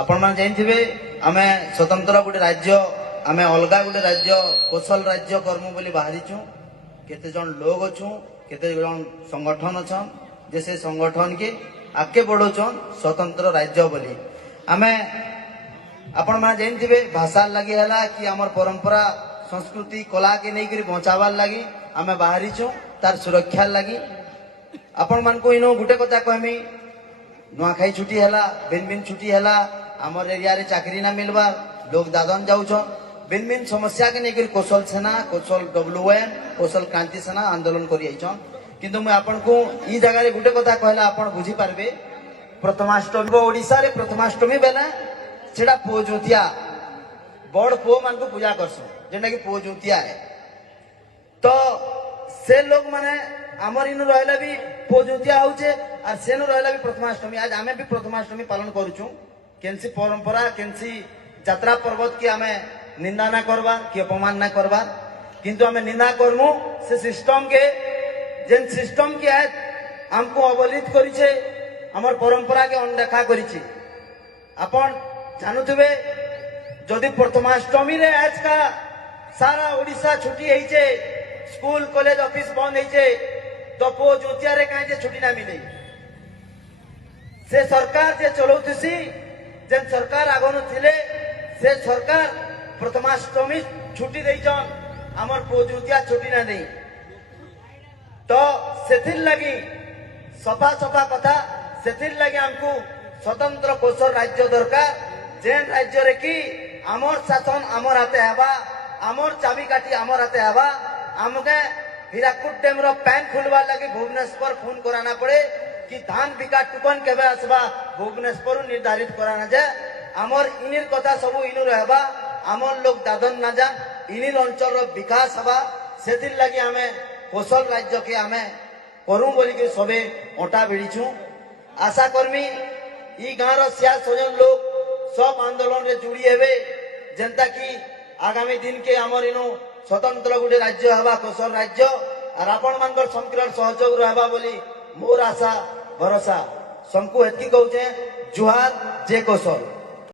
आपण मान जानथिबे आमे स्वतंत्र गोटे राज्य आमे अलगा गोटे राज्य कौशल राज्य कर्म बोली बाहरीचु केते जन लोग अछु केते जन संगठन अछन जे से संगठन के आगे बढ़ोचन स्वतंत्र राज्य बोली आमे आपण मान जानथिबे भाषा लगी हला कि हमर परंपरा संस्कृति कला के नहीं करी बचावार लगी आमे बाहरीचु तार सुरक्षा लगी आपण मान को इनो गुटे कथा कहमी नुआखाई छुट्टी है भिन्न भिन्न छुट्टी है आमर एरिया रे चाकरी ना मिलवा लोग दादन जाऊछ भिन्न भिन्न समस्या के नहीं कौशल सेना कौशल WN कौशल क्रांति सेना आंदोलन कर किंतु मैं आपन को ई जगह रे गुटे कथा कहला आपन बुझी पारबे प्रथमाष्टमी ओडिसा रे प्रथमाष्टमी बेला सेडा पोजोतिया बड़ पो मान को पूजा करसु जेना कि पोजोतिया है तो से लोग माने आमर इनु रहला भी पोजोतिया होचे और सेनु रहला भी प्रथमाष्टमी आज आमे भी प्रथमाष्टमी पालन करूछु केनसी परंपरा केनसी यात्रा पर्वत की आमे निंदा ना करबा कि अपमान ना करबा किंतु आमे निंदा करमु से सिस्टम के जेन सिस्टम के है हमको अवलित करिछे हमर परंपरा के अनदेखा करिछे अपन जानुथबे जदि प्रथमाष्टमी रे आज का सारा ओडिसा छुट्टी होइछे स्कूल कॉलेज ऑफिस बंद होइछे तो पो जोतिया रे काहे छुट्टी ना मिले से सरकार जे चलौथसी जेन सरकार आगनु थिले से सरकार प्रथमाष्टमी छुट्टी देइछन हमर पो जोतिया छुट्टी ना देई तो सेथिर लगी सफा सफा कथा सेथिर लगी हमको स्वतंत्र कौशल राज्य दरकार जेन राज्य रे की हमर शासन हमर हाथे हवा हमर चाबी काठी हमर हाथे हवा हमके हीराकुद डैम रो पैन खुलवा लगी भुवनेश्वर फोन कराना पड़े कि धान बिका टुकन केबे आसबा भुवनेश्वर निर्धारित कराना जाए हमर इनिर कथा सब इनु रहबा हमर लोग दादन ना जा इनिर अंचल रो विकास हवा सेथिर लगी हमें कौशल राज्य के हमें करूं बोली के सबे ओटा भिड़ीछु आशा कर्मी ई गाँव रो सिया सजन लोग सब आंदोलन रे जुड़ी हेबे जनता की आगामी दिन के हमर इनु स्वतंत्र गोटे राज्य हवा कौशल राज्य और आपण मानकर संकीर्ण सहयोग रहबा बोली मोर आशा भरोसा सबको एतकी कहूचे जुहार जय कौशल।